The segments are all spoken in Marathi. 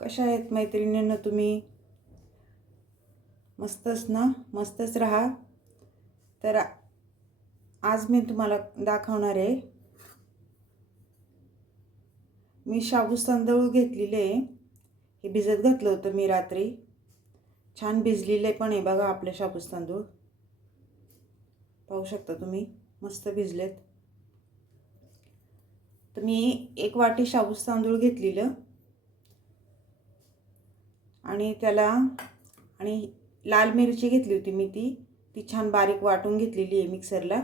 कशा आहेत मैत्रिणीनं तुम्ही? मस्तच ना? मस्तच राहा. तर आज मी तुम्हाला दाखवणार आहे. मी शाबू तांदूळ घेतलेले आहे. हे भिजत घातलं होतं मी रात्री. छान भिजलेले पण आहे बघा आपले शाबूस तांदूळ पाहू शकता तुम्ही? मस्त भिजलेत. तर मी एक वाटी शाबूस तांदूळ घेतलेलं. आणि त्याला आणि लाल मिरची घेतली होती मी ती. ती छान बारीक वाटून घेतलेली आहे मिक्सरला.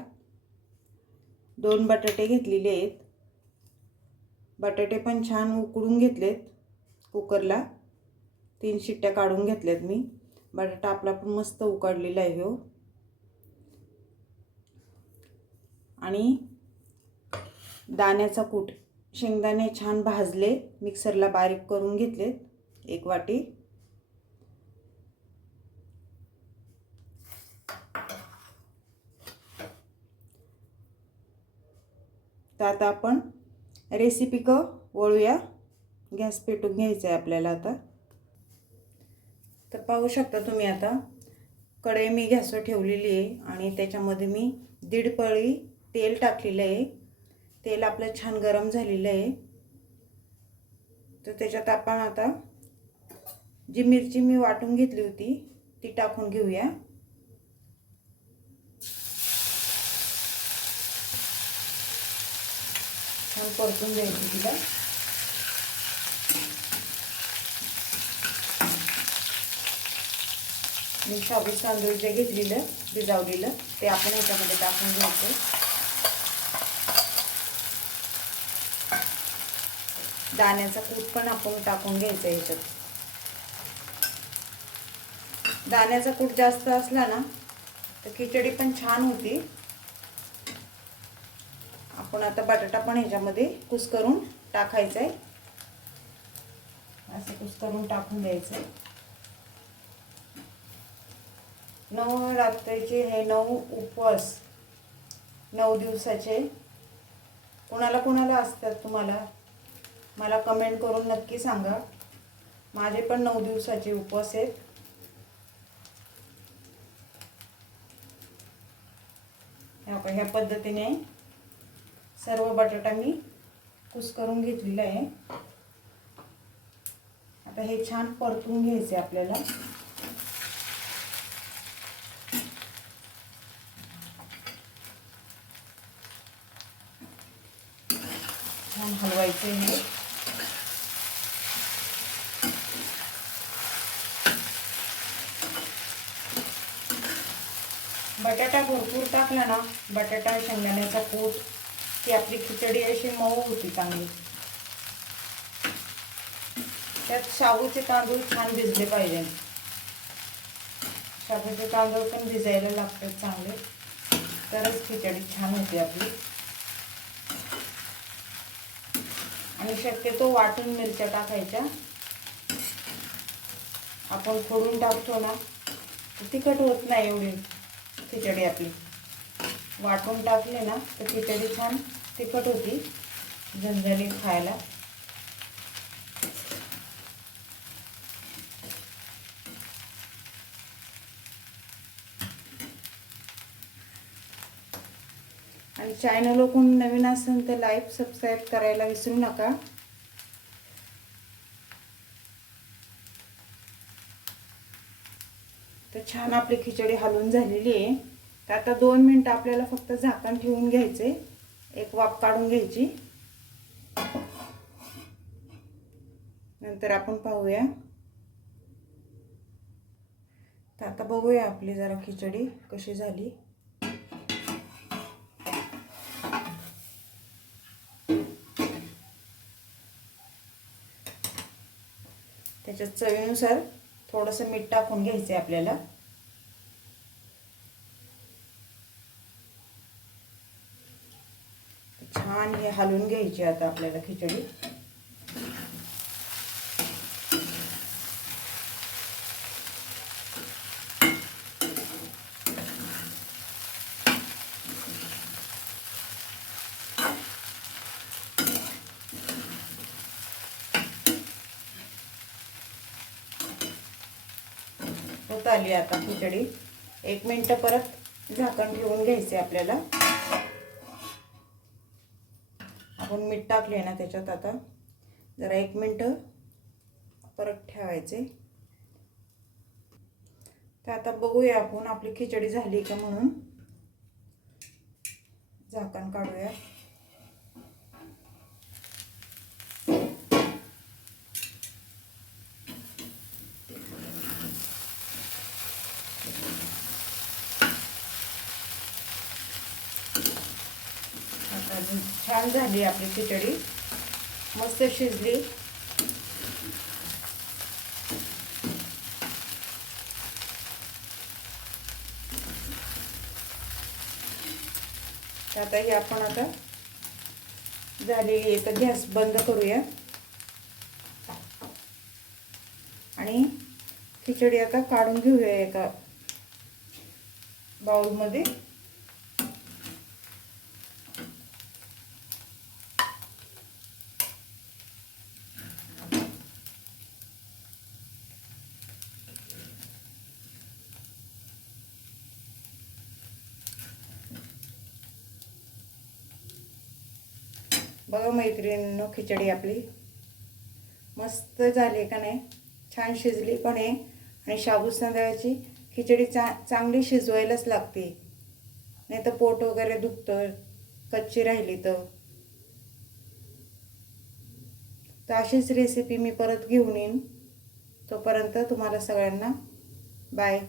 दोन बटाटे घेतलेले आहेत. बटाटे पण छान उकडून घेतलेत कुकरला. तीन शिट्ट्या काढून घेतल्यात मी. बटाटा आपला पण मस्त उकडलेला आहे हो. आणि दाण्याचा कूट. शेंगदाणे छान भाजले मिक्सरला बारीक करून घेतलेत एक वाटी. तर आता आपण रेसिपी क वळूया. गॅस पेटून घ्यायचा आहे आपल्याला आता. तर पाहू शकता तुम्ही आता कढई मी गॅसवर ठेवलेली आहे आणि त्याच्यामध्ये मी दीड पळी तेल टाकलेलं आहे. तेल आपलं छान गरम झालेलं आहे. तर त्याच्यात आपण आता जी मिरची मी वाटून घेतली होती ती टाकून घेऊया. परतून द्यायची तिला. मी शाबू तांदूळ जे घेतलेलं भिजावलेलं ते आपण याच्यामध्ये टाकून घ्यायचं. दाण्याचा कूट पण आपण टाकून घ्यायचं याच्यात. दाण्याचा कूट जास्त असला ना तर खिचडी पण छान होती. आपण आता बटाटा पण ह्याच्यामध्ये कुस करून टाकायचा आहे असं कुस करून टाकून द्यायचं. आहे नऊ रात्रीचे हे नऊ उपवास. नऊ दिवसाचे. कोणाला कोणाला असतात तुम्हाला? मला कमेंट करून नक्की सांगा. माझे पण नऊ दिवसाचे उपवास आहेत. ह्या पद्धतीने सर्व बटाटा मी कुस करून घेतलेला आहे. आता हे छान परतून घ्यायचे आपल्याला. छान हलवायचे हे. बटाटा भरपूर टाकला ना बटाटा शेंगदाण्याचा कूट ती आपली खिचडी अशी मऊ होती चांगली. त्यात शाबूचे तांदूळ छान भिजले पाहिजे. शाबूचे तांदूळ पण भिजायला लागतात चांगले. तरच खिचडी छान होते आपली. आणि शक्यतो वाटून मिरच्या टाकायच्या. आपण फोडून टाकतो ना तिखट होत नाही एवढी खिचडी आपली. वाटून टाकले ना तर खिचडी छान तिखट होती झणझणीत खायला. आणि चॅनल कोण नवीन असेल तर लाईक सबस्क्राईब करायला विसरू नका. तर छान आपली खिचडी हलवून झालेली आहे. तर आता दोन मिनटं आपल्याला फक्त झाकण ठेवून घ्यायचे एक वाफ काढून घ्यायची. नंतर आपण पाहूया. तर आता बघूया आपली जरा खिचडी कशी झाली. त्याच्यात चवीनुसार थोडंसं मीठ टाकून घ्यायचं आहे आपल्याला. हलवून घ्यायची आता आपल्याला खिचडी. होत आली आता खिचडी. एक मिनटं परत झाकण ठेवून घ्यायचे आपल्याला. आपण मीठ टाकले ना त्याच्यात आता. जरा एक मिनटं परत ठेवायचे. तर आता बघूया आपण आपली खिचडी झाली का म्हणून. झाकण काढूया. छान झाली आपली खिचडी. मस्त शिजली. आता हे आपण आता झालेली आहे तर गॅस बंद करूया. आणि खिचडी आता काढून घेऊया एका बाउलमध्ये बघा मैत्रिणींनो खिचडी आपली. मस्त झाली का नाही? छान शिजली पण आहे. आणि शाबू तांदळाची खिचडी चा चांगली शिजवायलाच लागते. नाही तर पोट वगैरे दुखतं कच्ची राहिली तर. तर अशीच रेसिपी मी परत घेऊन येईन. तोपर्यंत तुम्हाला सगळ्यांना बाय